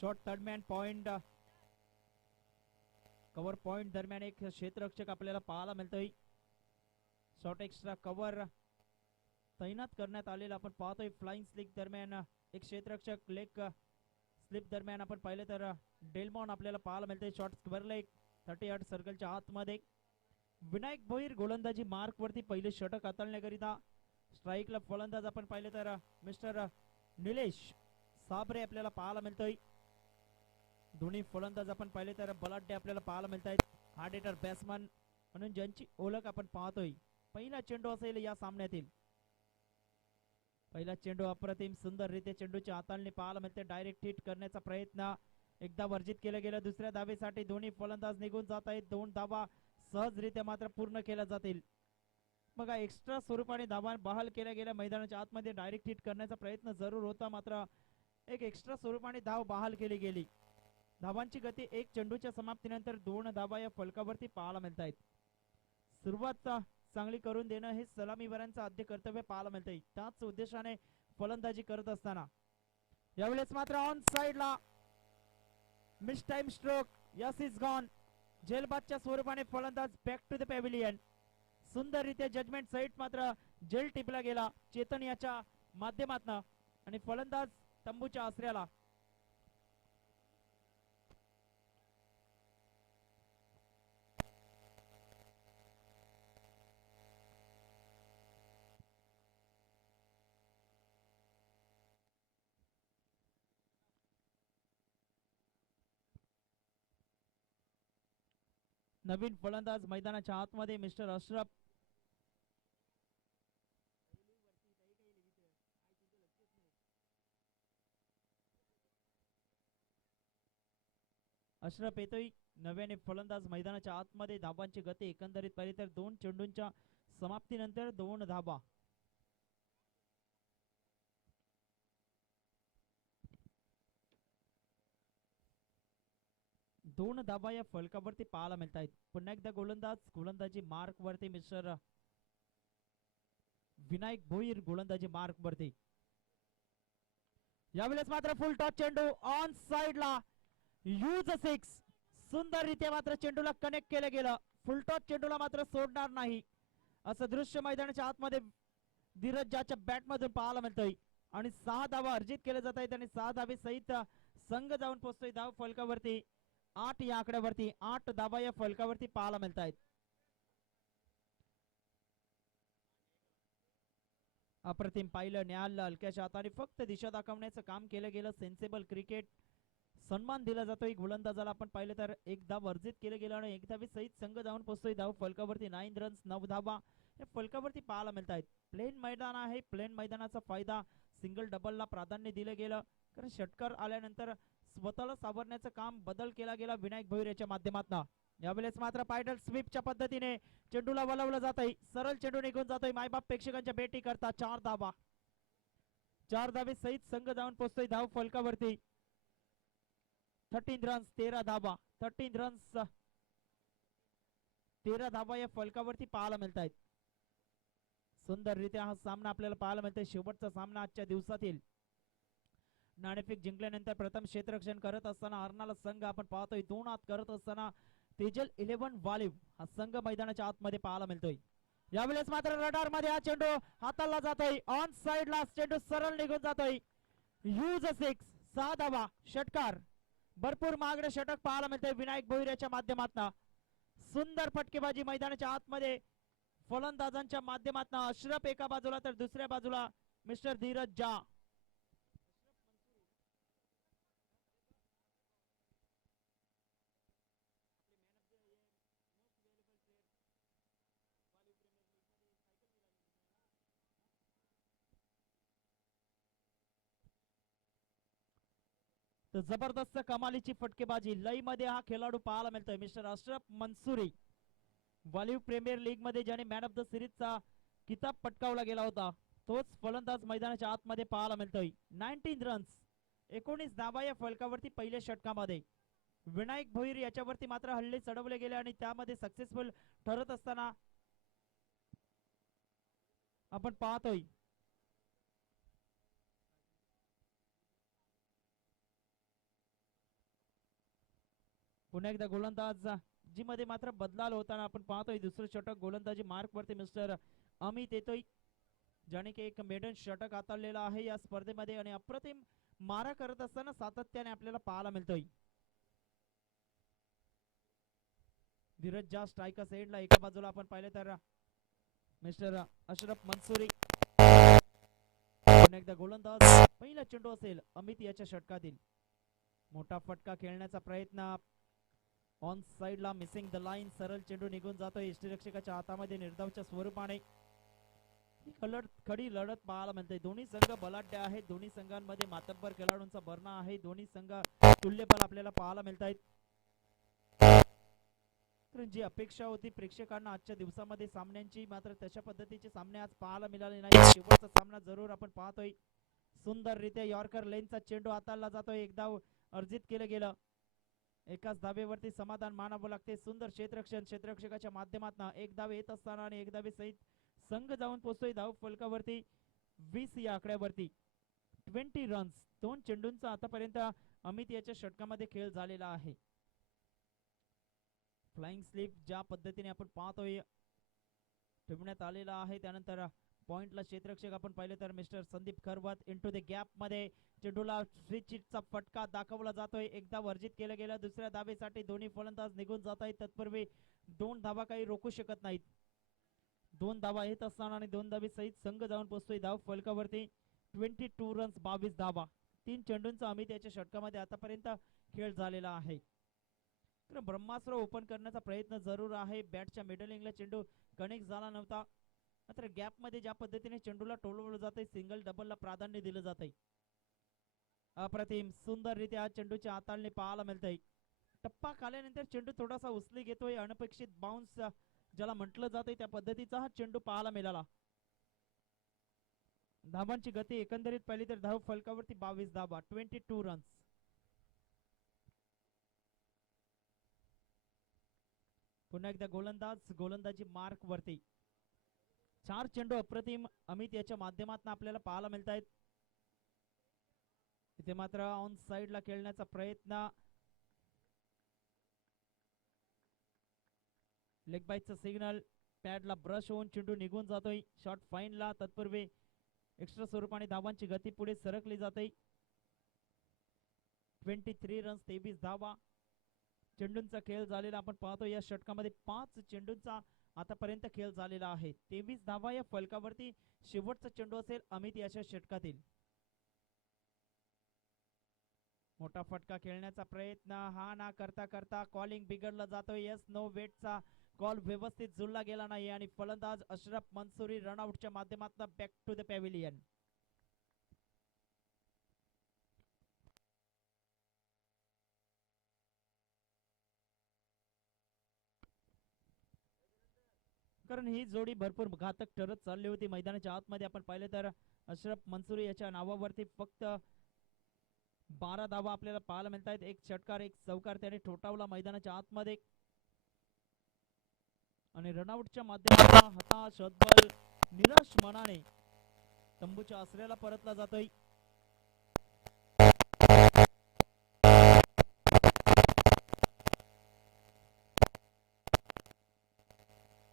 Shot दरम्यान point cover point दरम्यान एक क्षेत्ररक्षक आपल्याला पाहायला मिळतोय. शॉट एक्स्ट्रा कव्हर तैनात करण्यात आलेला आपण पाहतोय. फ्लाइंग स्लिक दरम्यान एक क्षेत्ररक्षक लेग स्लिप दरम्यान आपण पाहिलं तर डेलमॉन आपल्याला पाहायला मिळते. शॉट स्क्वेअर लेग 38 सर्कलच्या आतमध्ये. विनायक भोईर गोलंदाजी मार्क वरती पहिले षटक हाताळण्याकरिता. स्ट्राईकला फलंदाज आपण पाहिले तर मिस्टर निलेश साबरे आपल्याला पाहायला मिळतोय. दोन्ही फलंदाज आपण पाहिले तर बलाढ्य आपल्याला पाहायला मिळत आहेत. हार्ड हिटर बॅट्समन म्हणून ज्यांची ओळख आपण पाहतोय. पहिला चेंडू असेल या सामन्यातील. पहिला चेंडू अप्रतिम सुंदररीत्या चेंडूची हाताळणी पाहायला मिळते. डायरेक्ट हिट करण्याचा प्रयत्न एकदा वर्जित केला गेला. दुसऱ्या धावेसाठी दोन्ही फलंदाज निघून जात आहेत. 2 धावा सहजरित्या मात्र पूर्ण केल्या जातील. बघा एक्स्ट्रा स्वरूपाने धावा बहाल केल्या गेल्या. मैदानाच्या आतमध्ये डायरेक्ट हिट करण्याचा प्रयत्न जरूर होता, मात्र एक एक्स्ट्रा स्वरूपाने धाव बहाल केली गेली. धावांची गती एक चेंडूच्या समाप्तीनंतर 2 धावा या फलकावरती पाहायला मिळत आहेत. सुरुवात चांगली करून देणं हे सलामीवीरांचं आद्य कर्तव्य पाहायला मिळतंय. त्याच उद्देशाने फलंदाजी करत असताना यावेळेस मात्र ऑन साइडला mistimed stroke. Yes is gone. जेलबादच्या स्वरूपाने फलंदाज बॅक टू द पॅव्हिलियन. सुंदररीत्या जजमेंट सहित मात्र जेल टिपला गेला चेतन याच्या माध्यमातून आणि फलंदाज तंबूच्या आसऱ्याला. नवीन फलंदाज मैदानाच्या आतमध्ये मिस्टर अशरफ. अशरफ येतोय नव्याने फलंदाज मैदानाच्या आतमध्ये. धावांची गती एकंदरीत पाहिली तर 2 चेंडूंच्या समाप्तीनंतर 2 धावा. दोन धाबा या फलकावरती पाहायला मिळत आहेत. पुन्हा एकदा गोलंदाजी मार्क वरती मिस्टर विनायक भोईर गोलंदाजी मार्क वरती. यावेळेस मात्र फुल टॉस चेंडू ऑन साइडला यूज 6. सुंदररीत्या मात्र चेंडूला कनेक्ट केलं गेलं. फुल टॉस चेंडूला मात्र सोडणार नाही असं दृश्य मैदानाच्या आतमध्ये धीरज ज्याच्या बॅट मधून पाहायला मिळतंय. आणि 6 धावा अर्जित केले जात आहेत आणि 6 धावे सहित संघ जाऊन पोहोचतोय धाव फलकावरती 8 या आकड्यावरती. 8 धावा या फलकावरती पाहायला मिळत आहेत. अप्रतिम पाहिलं न्याहाळलं. हलक्याच्या हाताने फक्त दिशा दाखवण्याचं काम केलं गेलं. सेन्सेबल क्रिकेट सन्मान दिला जातोय गोलंदाजाला. आपण पाहिलं तर 1 धाव अर्जित केलं गेलं आणि 1 धावे सहित संघ जाऊन पोहोचतोय धाव फलकावरती. 9 रन्स 9 धावा या फलकावरती पाहायला मिळत आहेत. प्लेन मैदान आहे. प्लेन मैदानाचा फायदा सिंगल डबलला प्राधान्य दिलं गेलं कारण षटकार आल्यानंतर स्वतःला सावरण्याचं काम बदल केला गेला विनायक भोईर याच्या माध्यमातून. यावेळेस मात्र पायडल स्वीपच्या पद्धतीने चेंडूला वळवलं जात आहे. सरळ चेंडू निघून जातोय. मायबाप प्रेक्षकांच्या भेटी करता 4 धावा. 4 धावे सहित संघ जाऊन पोहोचतोय धाव फलकावरती. 13 रन्स 13 धावा. 13 रन्स 13 धावा या फलकावरती पाहायला मिळत आहेत. सुंदररीत्या हा सामना आपल्याला पाहायला मिळतोय. शेवटचा सामना आजच्या दिवसातील. नाणेफेक जिंकल्यानंतर प्रथम क्षेत्ररक्षण करत असताना अर्नाला संघ आपण पाहतोय 2 आत करत असताना तेजल 11 वालिव हा संघ मैदानाच्या आतमध्ये पाहायला मिळतोय. यावेळेस मात्र रडार मध्ये हा चेंडू हाताला जातोय. ऑन साइडला चेंडू सरळ निघून जातोय. यूज 6 6 धावा. षटकार भरपूर मागणे षटक पाहायला मिळतंय विनायक भोईर याच्या माध्यमातून. सुंदर फटकेबाजी मैदानाच्या आतमध्ये फलंदाजांच्या माध्यमातून. अशरफ एका बाजूला तर दुसऱ्या बाजूला मिस्टर धीरज झा. तर जबरदस्त कमालीची फटकेबाजी लई मध्ये हा खेळाडू पाहायला मिळतोय mister Ashraf Mansuri. Waliv premier league मध्ये ज्याने मॅन ऑफ द सिरीजचा किताब पटकावला गेला होता तोच फलंदाज मैदानाच्या आतमध्ये पाहायला मिळतोय. 19 रन्स 19 धावा या फलकावरती पहिल्या षटकामध्ये. विनायक भोईर याच्यावरती मात्र हल्ले चढवले गेले आणि त्यामध्ये सक्सेसफुल ठरत असताना आपण पाहतोय पुन्हा एकदा गोलंदाज जी मध्ये मात्र बदलाल होताना आपण पाहतोय. दुसरं षटक गोलंदाजी मार्क वरती मिस्टर अमित येतोय, ज्याने की एक मेडन षटक हाताळलेला आहे या स्पर्धेमध्ये आणि अप्रतिम मारा करत असताना सातत्याने आपल्याला पाहायला मिळतोय. धीरज ज्या स्ट्रायकर साइडला एका बाजूला आपण पाहिले तर मिस्टर अशरफ मंसूरी. एकदा गोलंदाज पहिला चेंडू असेल अमित याच्या षटकातील. मोठा फटका खेळण्याचा प्रयत्न ऑन साइडला, मिसिंग द लाईन. सरळ चेंडू निघून जातोय यष्टीरक्षकाच्या हातामध्ये निर्धावच्या स्वरूपाने. खडी लढत पाहायला मिळते. दोन्ही संघ बलाढ्य आहेत, दोन्ही संघांमध्ये मातब्बर खेळाडूंचा भरणा आहे, दोन्ही संघ तुल्यबल आपल्याला पाहायला मिळत आहेत. जी अपेक्षा होती प्रेक्षकांना आजच्या दिवसामध्ये सामन्यांची, मात्र तशा पद्धतीचे सामने आज पाहायला मिळाले नाही. शेवटचा सामना जरूर आपण पाहतोय. सुंदररित्या यॉर्कर लेनचा चेंडू हाताळला जातोय. एक धाव अर्जित केलं गेलं. एकाच धावेवरती समाधान मानावं लागते. सुंदर क्षेत्ररक्षकाच्या माध्यमातून एक धाव येत असताना आणि एक धावे सहित संघ जाऊन पोहोचतोय धाव फलकावरती 20 या आकड्यावरती. 20 रन्स. 2 चेंडूंचा आतापर्यंत अमित याच्या षटकामध्ये खेळ झालेला आहे. फ्लाइंग स्लिप ज्या पद्धतीने आपण पाहतोय ठेवण्यात आलेला आहे. त्यानंतर पॉइंटला क्षेत्ररक्षक आपण पाहिले तर mister Sandeep Kharvat. Into the gap मध्ये चेंडूला स्विचचा फटका दाखवला जातोय. एकदा वर्जित केलं गेलं. दुसऱ्या धावेसाठी दोन्ही फलंदाज निघून जात आहेत. तत्पूर्वी 2 धावा काही रोखू शकत नाहीत. 2 धावा येत असताना आणि 2 धावे सहित संघ जाऊन पोहोचतोय धाव फलकावरती. 22 रन्स 22 धावा. 3 चेंडूंचा अमित याच्या षटकामध्ये आतापर्यंत खेळ झालेला आहे. ब्रह्मास्त्र ओपन करण्याचा प्रयत्न जरूर आहे. बॅटच्या मिडलिंगला चेंडू कनेक्ट झाला नव्हता, मात्र गॅप मध्ये ज्या पद्धतीने चेंडूला टोलवलं जातंय, सिंगल डबलला प्राधान्य दिलं जातंय. अप्रतिम सुंदररित्या चेंडूची हाताळणी पाहायला मिळतंय. टप्पा खाल्यानंतर चेंडू थोडासा उचली घेतोय. अनपेक्षित बाउन्स ज्याला म्हटलं जातंय त्या पद्धतीचा हा चेंडू पाहायला मिळाला. धावांची गती एकंदरीत पाहिली तर धाव फलकावरती 22 धावा, 22 रन्स. पुन्हा एकदा गोलंदाजी मार्क वरती. 4 चेंडू अप्रतिम अमित याच्या माध्यमातून आपल्याला पाहायला मिळत आहेत. इथे मात्र ऑन साइडला खेळण्याचा प्रयत्न. लेग बाईटचा सिग्नल. पॅडला ब्रश होऊन चेंडू निघून जातोय शॉर्ट फाईनला. तत्पूर्वी एक्स्ट्रा स्वरूपाने धावांची गती पुढे सरकली जाते. 23 रन्स 23 धावा. चेंडूंचा खेळ झालेला आपण पाहतो या षटकामध्ये. 5 चेंडूंचा आतापर्यंत खेळ झालेला आहे. 23 धावा या फलकावरती. शेवटचा चेंडू असेल अमित याच्या षटकातील. मोठा फटका खेळण्याचा प्रयत्न. हा ना करता करता कॉलिंग बिघडला जातोय. यस नो वेटचा कॉल व्यवस्थित जुळला गेला नाही आणि फलंदाज अशरफ मंसूरी रनआउटच्या माध्यमातून बॅक टू द पॅव्हिलियन. कारण ही जोडी भरपूर घातक ठरत चालली होती. मैदानाच्या आतमध्ये आपण पाहिले तर अशरफ मंसूरी याच्या नावावरती फक्त 12 धावा आपल्याला पाहायला मिळत आहेत. एक षटकार एक चौकार त्याने ठोठावला मैदानाच्या आतमध्ये आणि रनआउटच्या माध्यमातून हताश हतबल निराश मनाने तंबूच्या आसऱ्याला परतला जातोय.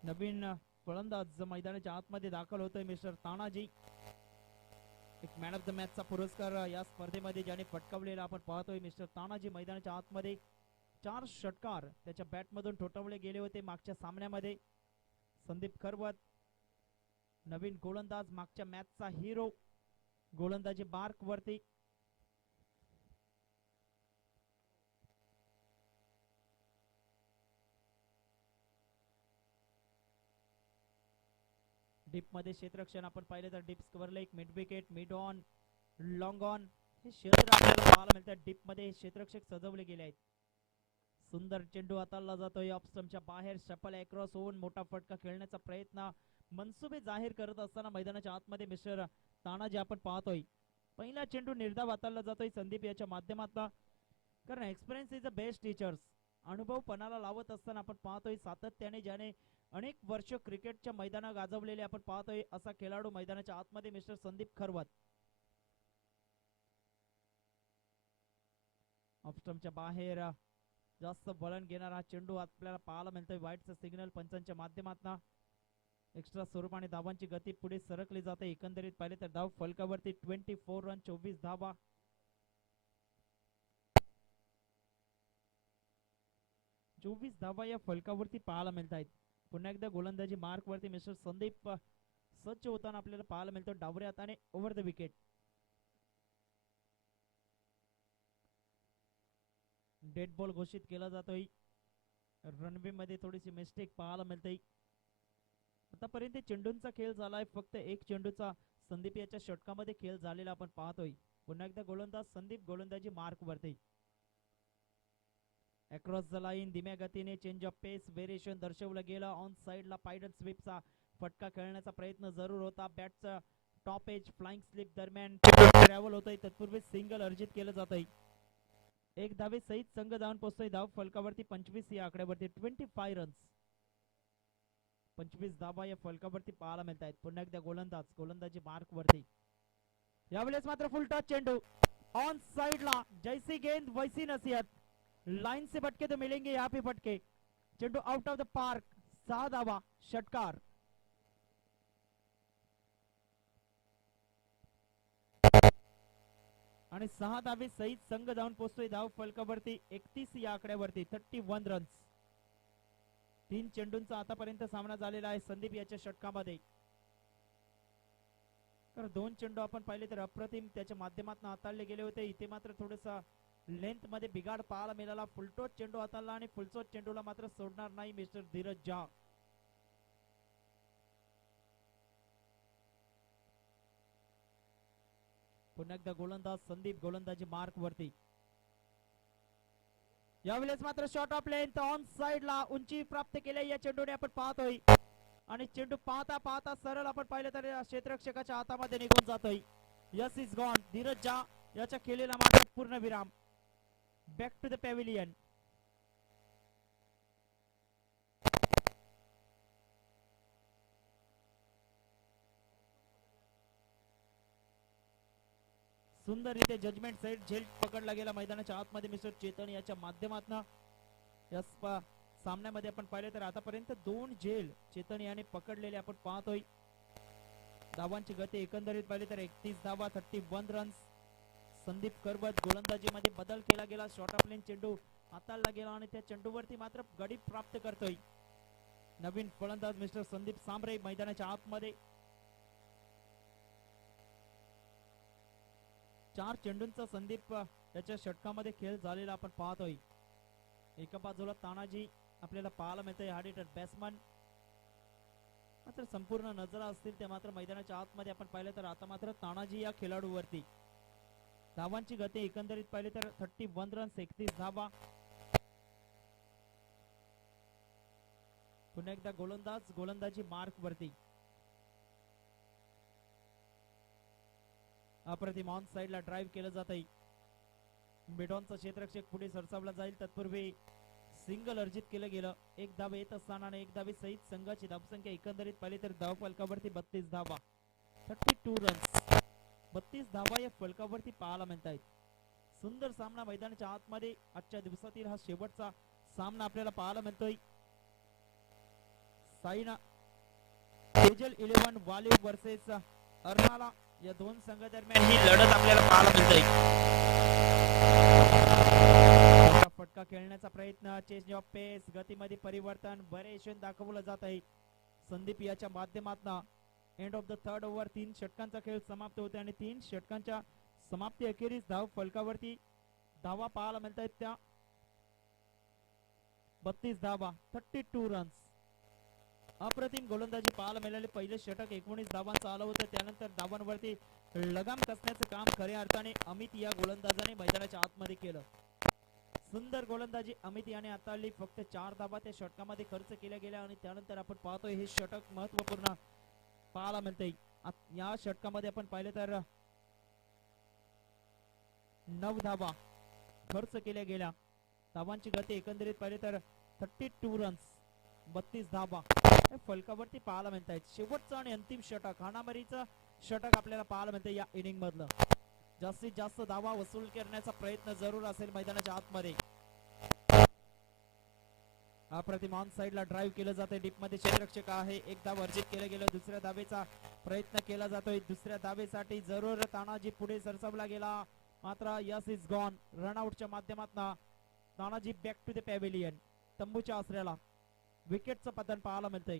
नवीन फलंदाज मैदानाच्या आतमध्ये दाखल होतोय मिस्टर तानाजी. एक मॅन ऑफ द मॅचचा पुरस्कार या स्पर्धेमध्ये ज्याने पटकावलेला आपण पाहतोय. मिस्टर तानाजी मैदानाच्या आतमध्ये. 4 षटकार त्याच्या बॅटमधून ठोठावले गेले होते मागच्या सामन्यामध्ये. संदीप खरवत नवीन गोलंदाज, मागच्या मॅचचा हिरो. गोलंदाजी मार्क वरती. डीप मध्ये क्षेत्ररक्षण आपण पाहिले तर deep square leg, mid wicket, mid on, long on हे क्षेत्र आपल्याला पाहायला मिळतात. डीप मध्ये क्षेत्ररक्षक सजवले गेले आहेत. सुंदर चेंडू हाताळला जातोय ऑफ स्टंपच्या बाहेर. शफल अक्रॉस होऊन मोठा फटका खेळण्याचा प्रयत्न मनसुबे जाहीर करत असताना मैदानाच्या आतमध्ये मिस्टर तानाजी आपण पाहतोय. पहिला चेंडू निर्धाव हाताळला जातोय संदीप याच्या माध्यमातून. कारण experience is the best teachers. अनुभव पणाला लावत असताना आपण पाहतोय सातत्याने ज्याने अनेक वर्ष क्रिकेटच्या मैदानात गाजवलेले आपण पाहतोय असा खेळाडू मैदानाच्या आतमध्ये मिस्टर संदीप खरवत. ऑफ स्टंपच्या बाहेर जास्त वळण घेणारा चेंडू आपल्याला पाहायला मिळतोय. वाईटचा सिग्नल पंचांच्या माध्यमातून एक्स्ट्रा स्वरूपाने धावांची गती पुढे सरकली जाते. एकंदरीत पाहिले तर धाव फलकावरती 24 रन 24 धावा. या फलकावरती पाहायला मिळत आहेत. पुन्हा एकदा गोलंदाजी मार्क वरती मिस्टर संदीप सज्ज होताना आपल्याला पाहायला मिळतो. डावऱ्या हाताने over the wicket. Dead ball घोषित केला जातोय. रनवे मध्ये थोडीशी मिस्टेक पाहायला मिळते. आतापर्यंत चेंडूंचा खेळ झालाय. फक्त एक चेंडूचा संदीप याच्या षटकामध्ये खेळ झालेला आपण पाहतोय. पुन्हा एकदा गोलंदाज संदीप गोलंदाजी मार्क वरती. अक्रॉस द लाईन धीम्या गतीने चेंज ऑफ पेस व्हेरिएशन दर्शवलं गेलं. ऑन साइडला पायडल स्वीपचा फटका खेळण्याचा प्रयत्न जरूर होता. बॅटचा टॉप एज फ्लाइंग स्लिप दरम्यान ट्रॅव्हल होतोय. तत्पूर्वी सिंगल अर्जित केलं जातंय. एक धावे सहित संघ जाऊन पोहोचतोय धाव फलकावरती 25 या आकड्यावरती. 25 रन्स 25 धावा या फलकावरती पाहायला मिळत आहेत. पुन्हा एकदा गोलंदाजी मार्क वरती. यावेळेस मात्र फुल टच चेंडू ऑन साइडला. जैसी गेंद वैसी नसीहत. लाइन से फटके तो मिलेंगे यहाँ पे फटके. चेंडू आउट ऑफ द पार्क. 6 धावा षटकार. आणि 6 धावे सहित संघ जाऊन पोहोचतोय धाव फलकावरती 31 या आकड्यावरती. 31 रन्स. 3 चेंडूंचा आतापर्यंत सामना झालेला आहे संदीप याच्या षटकामध्ये. तर 2 चेंडू आपण पाहिले तर अप्रतिम त्याच्या माध्यमातून हाताळले गेले होते. इथे मात्र थोडंसं लेंथ मध्ये बिघाड पाहायला मिळाला. फुलटोच चेंडू हाताळला आणि फुलटोच चेंडूला मात्र सोडणार नाही मिस्टर धीरज झा. पुन्हा एकदा गोलंदाज संदीप गोलंदाजी मार्क वरती. यावेळेस मात्र शॉट ऑफ लेंथ ऑन साइडला उंची प्राप्त केल्या या चेंडूने आपण पाहतोय. आणि चेंडू पाहता पाहता सरळ आपण पाहिलं तर क्षेत्ररक्षकाच्या हातामध्ये निघून जातोय. Yes is gone. धीरज झा याच्या खेळीला मात्र पूर्ण विराम. Back to the pavilion. सुंदररीत्या जजमेंट साइड झेल पकडला गेला मैदानाच्या आतमध्ये मिस्टर चेतन याच्या माध्यमातून. या सामन्यामध्ये आपण पाहिले तर आतापर्यंत 2 झेल चेतन याने पकडलेले आपण पाहतोय. धावांची गती एकंदरीत पाहिली तर 31 धावा 31 रन्स. संदीप करवत गोलंदाजीमध्ये बदल केला गेला. शॉर्ट ऑफ लेन चेंडू हाताळला गेला आणि त्या चेंडूवरती मात्र गडी प्राप्त करतोय नवीन फलंदाज मिस्टर संदीप सांबरे मैदानाच्या आतमध्ये. 4 चेंडूंचा संदीप त्याच्या षटकामध्ये खेळ झालेला आपण पाहतोय. एका बाजूला तानाजी आपल्याला पाहायला मिळतोय हार्ड हिटर बॅट्समन. मात्र संपूर्ण नजरा असतील ते मात्र मैदानाच्या आतमध्ये आपण पाहिलं तर आता मात्र तानाजी या खेळाडूवरती. धावांची गती एकंदरीत पाहिले तर 31 रन्स 31 धावा. पुन्हा एकदा गोलंदाजी मार्क वरती. अप्रतिम ऑन साइडला ड्राइव्ह केलं जात आहे. मिडॉनचा क्षेत्ररक्षक पुढे सरसावला जाईल. तत्पूर्वी सिंगल अर्जित केलं गेलं. 1 धाव येत असताना 1 धावे सहित संघाची धावसंख्या एकंदरीत पाहिली तर धाव फलकावरती 32 धावा 32 रन्स. 32 धावा या फलकावरती पाहायला मिळत आहेत. सुंदर सामना मैदानाच्या आतमध्ये आजच्या दिवसातील हा शेवटचा सामना आपल्याला पाहायला मिळतोय. साईना केजल 11 वालिव वर्सेस अर्नाला या 2 संघादरम्यान ही लढत आपल्याला पाहायला मिळते. फटका खेळण्याचा प्रयत्न. चेंज ऑफ पेस गतीमध्ये परिवर्तन व्हेरिएशन दाखवलं जात आहे संदीप याच्या माध्यमातून. End of the 3rd over 3 षटकांचा खेळ समाप्त होते आणि 3 षटकांच्या समाप्ती अखेरीस धाव फलकावरती धावा पाहायला मिळत आहेत त्या 32 धावा 32 रन्स. अप्रतिम गोलंदाजी पाहायला मिळाले. पहिले षटक 19 धावांचं आलं होतं. त्यानंतर धावांवरती लगाम कसण्याचं काम खऱ्या अर्थाने अमित या गोलंदाजाने मैदानाच्या आतमध्ये केलं. सुंदर गोलंदाजी अमित याने हाताळली. फक्त 4 धावा त्या षटकामध्ये खर्च केल्या गेल्या आणि त्यानंतर आपण पाहतोय हे षटक महत्वपूर्ण पाहायला मिळते. या षटकामध्ये आपण पाहिले तर 9 धावा खर्च केल्या गेल्या. धावांची गती एकंदरीत पाहिले तर 32 रन्स 32 धावा फलकावरती पाहायला मिळत आहेत. शेवटचं आणि अंतिम षटक हाणामारीचं षटक आपल्याला पाहायला मिळतं या इनिंग मधलं. जास्तीत जास्त धावा वसूल करण्याचा प्रयत्न जरूर असेल मैदानाच्या आतमध्ये. अप्रतिम ऑन साइडला ड्राईव्ह केलं जाते, डीप मध्ये क्षेत्ररक्षक आहे, एकदा वर्जित केलं गेलं, दुसऱ्या धावेचा प्रयत्न केला जातोय, दुसऱ्या धावेसाठी जरूर तानाजी पुढे सरसावला गेला, मात्र यस इज गॉन. रनआउटच्या माध्यमातून Tanaji back to the pavilion. तंबूच्या आसऱ्याला विकेटचं पतन पाहायला मिळतंय.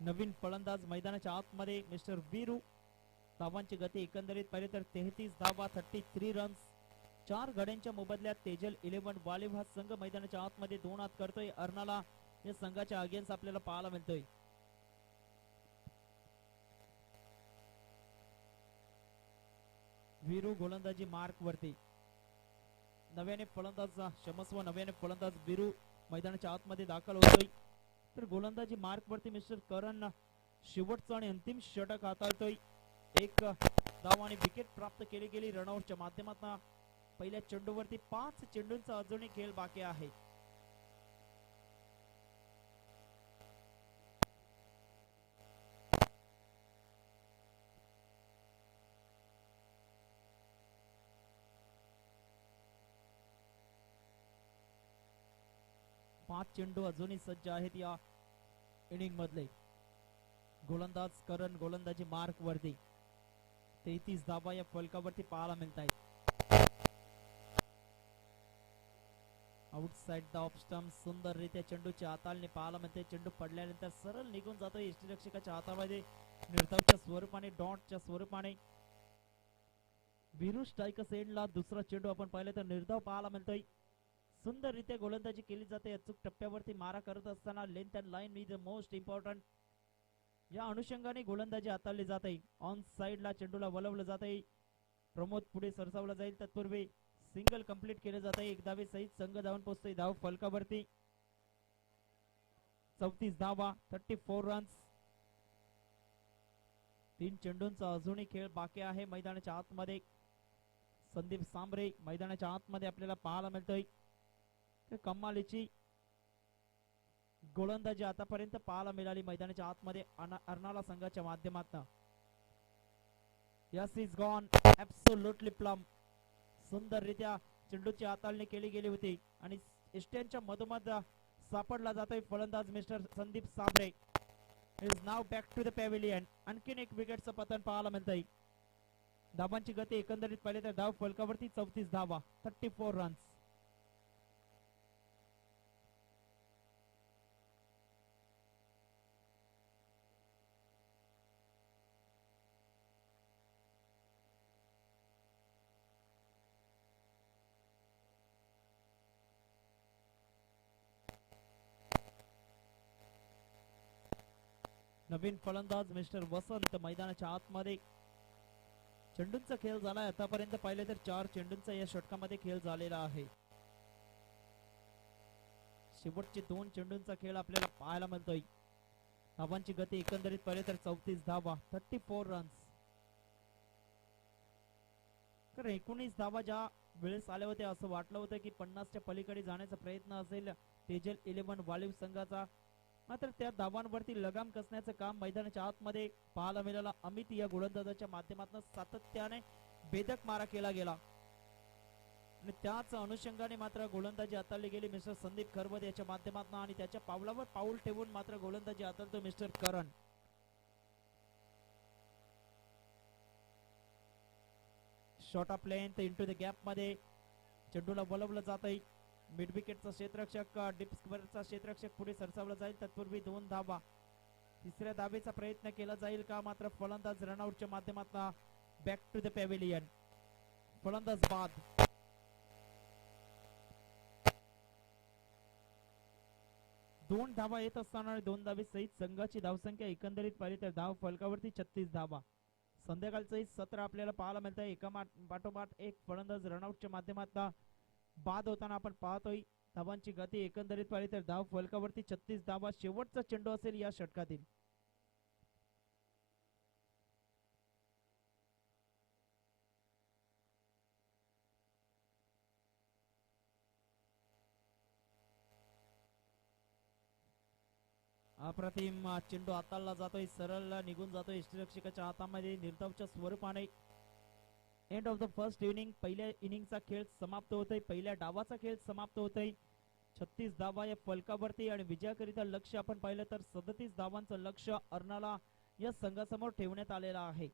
नवीन फलंदाज मैदानाच्या आतमध्ये मिस्टर वीरू. धावांची गती एकंदरीत पाहिले तर 33 धावा, 33 रन्स. 4 गड्यांच्या मोबदल्यात तेजल 11 वालिव हा संघ मैदानाच्या आतमध्ये 2 आत करतोय. अर्नाला या संघाच्या अगेन्स्ट आपल्याला पाहायला मिळतोय. वीरू गोलंदाजी मार्क वरती. नव्याने फलंदाज वीरू मैदानाच्या आतमध्ये दाखल होतोय. तर गोलंदाजी मार्क वरती मिस्टर करण शेवटचा आणि अंतिम षटक हाताळतोय. एक धाव आणि विकेट प्राप्त केली गेली रनआउटच्या माध्यमातून. पहिल्या चेंडूवरती 5 चेंडूंचा अजूनही खेळ बाकी आहे. पाच चेंडू अजूनही सज्ज आहेत या इनिंग मधले. गोलंदाज करण गोलंदाजी मार्क वरती. 33 धावा या फलकावरती पाहायला मिळत आहेत. आउटसाइड द ऑफ स्टंप सुंदररित्या चेंडूच्या हाताळणी पाहायला मिळते. चेंडू पडल्यानंतर सरळ निघून जातो यष्टीरक्षकाच्या हातामध्ये निर्धावच्या स्वरूपाने, डॉटच्या स्वरूपाने. वीरू स्ट्राइक सेंडला दुसरा चेंडू आपण पाहिले तर निर्धाव पाहायला मिळतोय. सुंदररित्या गोलंदाजी केली जाते. अचूक टप्प्यावरती मारा करत असताना length and line is the most important. या अनुषंगाने गोलंदाजी हाताळली जाते. ऑन साइडला चेंडूला वळवलं जाते. प्रमोद पुढे सरसावला जाईल, तत्पूर्वी सिंगल कंप्लीट केले जाते. एक धावे सहित संघ धावून पोहोचतोय धाव फलकावरती. 34 धावा, 34 रन्स. 3 चेंडूंचा अजूनही खेळ बाकी आहे मैदानाच्या आतमध्ये. संदीप सांबरे मैदानाच्या आतमध्ये आपल्याला पाहायला मिळतोय. कमालीची गोलंदाजी आतापर्यंत पाहायला मिळाली मैदानाच्या आतमध्ये अर्नाला संघाच्या माध्यमातून. Yes is gone, absolutely plum. सुंदररित्या चेंडूची हाताळणी केली गेली होती आणि इष्ट्यांच्या मधोमध सापडला जातोय फलंदाज mister Sandeep Sambare. Is now back to the pavilion. आणखीन एक विकेटचं पतन पाहायला मिळतंय. धावांची गती एकंदरीत पाहिले तर धाव फलकावरती 34 धावा, 34 रन्स. नवीन फलंदाज मिस्टर वसंत मैदानाच्या आतमध्ये. चेंडूंचा खेळ झालाय आतापर्यंत पाहिले तर 4 चेंडूंचा या षटकामध्ये खेळ झालेला आहे. शेवटचे 2 चेंडूंचा खेळ आपल्याला पाहायला मिळतोय. धावांची गती एकंदरीत पाहिले तर 34 धावा, 34 रन्स. तर 19 धावा ज्या वेळेस आल्या होत्या असं वाटलं होतं की 50च्या पलीकडे जाण्याचा प्रयत्न असेल तेजल 11 वालिव संघाचा. मात्र त्या धावांवरती लगाम कसण्याचं काम मैदानाच्या आतमध्ये पाहायला मिळालं. अमित या गोलंदाजाच्या माध्यमातून सातत्याने भेदक मारा केला गेला आणि त्याच अनुषंगाने मात्र गोलंदाजी हाताळली गेली मिस्टर संदीप खरवत याच्या माध्यमातून आणि त्याच्या पावलावर पाऊल ठेवून मात्र गोलंदाजी हाताळतो mister Karan. Shot of length into the gap मध्ये चेंडूला वळवलं जात आहे. मिड विकेटचा क्षेत्ररक्षक, डीप स्क्वेअरचा क्षेत्ररक्षक पुढे सरसावला जाईल, तत्पूर्वी 2 धावा. तिसऱ्या धावेचा प्रयत्न केला जाईल का, मात्र फलंदाज रनआउटच्या माध्यमातून बॅक टू द पॅव्हिलियन. फलंदाज बाद. दोन धावा येत असताना 2 धावे सहित संघाची धावसंख्या एकंदरीत पाहिली तर धाव फलकावरती 36 धावा. संध्याकाळचं हे सत्र आपल्याला पाहायला मिळत आहे. एका पाठोपाठ एक फलंदाज रनआउटच्या माध्यमातून बाद होताना आपण पाहतोय. धावांची गती एकंदरीत पाहिली तर धाव फलकावरती 36 धावा. शेवटचा चेंडू असेल या षटकातील. अप्रतिम चेंडू हाताळला जातोय, सरळ निघून जातोय यष्टीरक्षकाच्या हातामध्ये निर्धावच्या स्वरूपाने. End of the first inning, पहिल्या इनिंगचा खेळ समाप्त होतोय, पहिल्या डावाचा खेळ समाप्त होतोय. 36 धावा या फलकावरती आणि विजयाकरिता लक्ष आपण पाहिलं तर 37 धावांचं लक्ष अर्नाला या संघासमोर ठेवण्यात आलेलं आहे.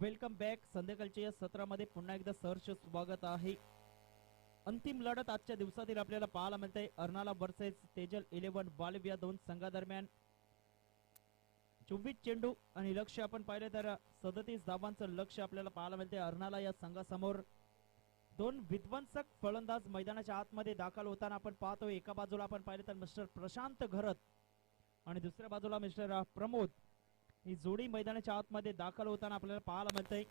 Welcome back. संध्याकाळच्या या सत्रामध्ये पुन्हा एकदा सहर्ष स्वागत आहे. अंतिम लढत आजच्या दिवसातील आपल्याला पाहायला मिळते. अर्नाला वर्सेस तेजल 11 बालिव या दोन संघादरम्यान. 24 चेंडू आणि लक्ष आपण पाहिले तर 37 धावांचं लक्ष आपल्याला पाहायला मिळते अर्नाला या संघासमोर. दोन विध्वंसक फलंदाज मैदानाच्या आतमध्ये दाखल होताना आपण पाहतो. एका बाजूला आपण पाहिले तर मिस्टर प्रशांत घरत आणि दुसऱ्या बाजूला मिस्टर प्रमोद ही जोडी मैदानाच्या आतमध्ये दाखल होताना आपल्याला पाहायला मिळते.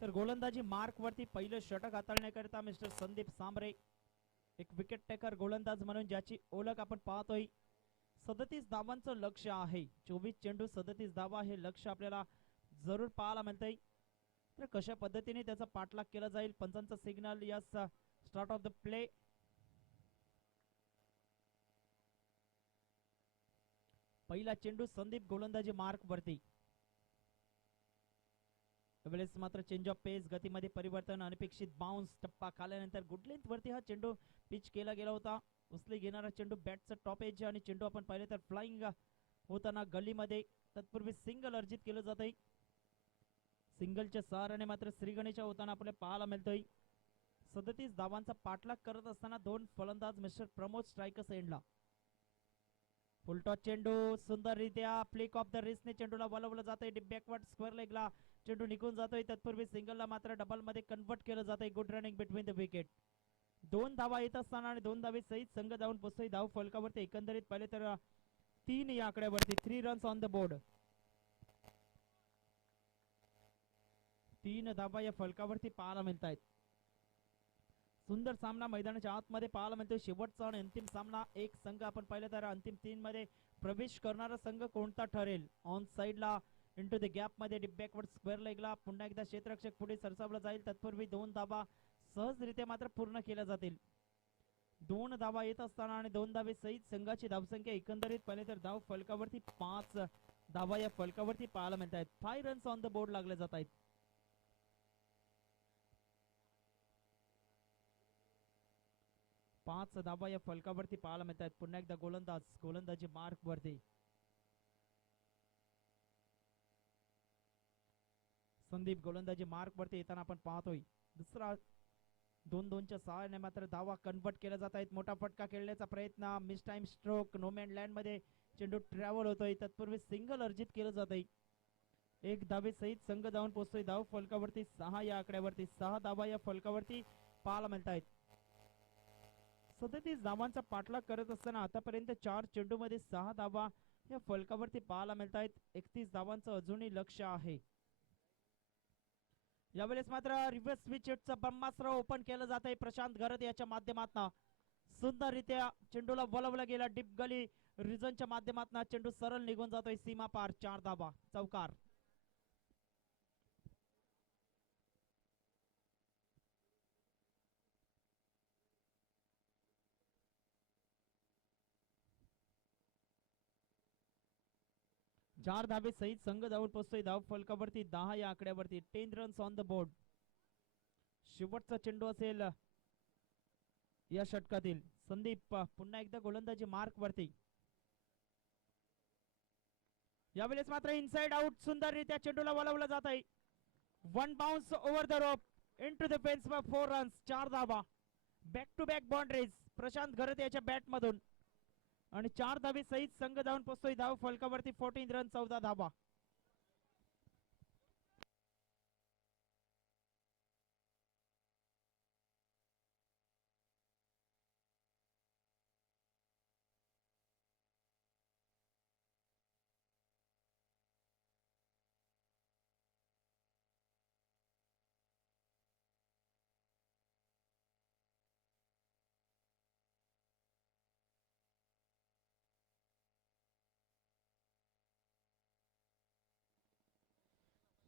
तर गोलंदाजी मार्क वरती पहिलं षटक हाताळण्याकरिता मिस्टर संदीप सांबरे, एक विकेट टेकर गोलंदाज म्हणून ज्याची ओळख आपण पाहतोय. 37 धावांचं लक्ष आहे. 24 चेंडू 37 धावा हे लक्ष आपल्याला जरूर पाहायला मिळतंय. तर कशा पद्धतीने त्याचा पाठलाग केला जाईल. पंचांचा signal yes start of the play. पहिला चेंडू संदीप गोलंदाजी मार्क वरती. त्यावेळेस मात्र चेंज ऑफ पेस, गतीमध्ये परिवर्तन, अनपेक्षित बाउन्स, टप्पा खाल्यानंतर गुड लेंथ वरती हा चेंडू पिच केला गेला होता. उचली घेणारा चेंडू बॅटचं टॉप एज आणि चेंडू आपण पाहिले तर फ्लाइंग होताना गलीमध्ये. तत्पूर्वी सिंगल अर्जित केलं जातंय. सिंगलच्या सहाराने मात्र श्रीगणेशा होताना आपल्याला पाहायला मिळतोय. 37 धावांचा पाठलाग करत असताना दोन फलंदाज मिस्टर प्रमोद स्ट्रायकर्स एंडला. फुलटॉस चेंडू सुंदररित्या फ्लिक ऑफ द रिस्टने चेंडूला वळवलं जातंय. बॅकवर्ड स्क्वेअर लेगला चेंडू निघून जातोय. तत्पूर्वी सिंगलला मात्र डबल मध्ये कन्वर्ट केलं जातंय. Good running between the wicket. 2 धावा येत असताना आणि 2 धावे सहित संघ जाऊन पोहोचतोय धाव फलकावरती. एकंदरीत पाहिले तर 3 या आकड्यावरती 3 रन्स ऑन द बोर्ड. 3 धावा या फलकावरती पाहायला मिळत आहेत. सुंदर सामना मैदानाच्या आतमध्ये पाहायला मिळतोय. शेवटचा आणि अंतिम सामना. एक संघ आपण पाहिलं तर अंतिम 3 मध्ये प्रवेश करणारा संघ कोणता ठरेल. ऑन साइडला इंटू द गॅप मध्ये बॅकवर्ड स्क्वेअर लेगला पुन्हा एकदा क्षेत्ररक्षक पुढे सरसावला जाईल. तत्पूर्वी 2 धावा सहजरित्या मात्र पूर्ण केल्या जातील. 2 धावा येत असताना आणि 2 धावे सहित संघाची धावसंख्या एकंदरीत पाहिले तर धाव फलकावरती 5 धावा या फलकावरती पाहायला मिळत आहेत. 5 रन्स ऑन द बोर्ड लागले जात आहेत. पाच धावा या फलकावरती पाहायला मिळत आहेत. पुन्हा एकदा गोलंदाजी मार्क वरती. संदीप गोलंदाजी मार्क वरती येताना आपण पाहतोय. दुसरा 2-2च्या सहाय्याने मात्र धावा कन्वर्ट केल्या जात आहेत. मोठा फटका खेळण्याचा प्रयत्न. Mistimed stroke. No man land मध्ये चेंडू ट्रॅव्हल होतोय. तत्पूर्वी सिंगल अर्जित केलं जात आहे. 1 धावे सहित संघ जाऊन पोहोचतोय धाव फलकावरती 6 या आकड्यावरती. 6 धावा या फलकावरती पाहायला मिळत आहेत. 37 धावांचा पाठलाग करत असताना आतापर्यंत 4 चेंडूमध्ये 6 धावा या फलकावरती पाहायला मिळत आहेत. 31 धावांचं अजूनही लक्ष आहे. यावेळेस मात्र रिव्हर्स स्विचचं ब्रह्मास्त्र ओपन केलं जात आहे प्रशांत गरत याच्या माध्यमातून. सुंदररित्या चेंडूला वळवला गेला डीप गली रिझनच्या माध्यमातून चेंडू सरळ निघून जातोय सीमा पार. 4 धावा चौकार. चार धाबे सहित संघ जाऊन पोहोचतोय धाव फलकावरती 10 या आकड्यावरती. 10 रन्स ऑन द बोर्ड. शेवटचा चेंडू असेल या षटकातील. संदीप पुन्हा एकदा गोलंदाजी मार्क वरती. यावेळेस मात्र इनसाइड आउट सुंदररित्या चेंडूला वळवलं जात आहे. One bounce over the rope into the fence for 4 runs. 4 धावा. Back to back boundaries Prashant Garat याच्या बॅट मधून आणि 4 धावे सहित संघ जाऊन पोहोचतोय धाव फलकावरती. 14 रन 14 धावा.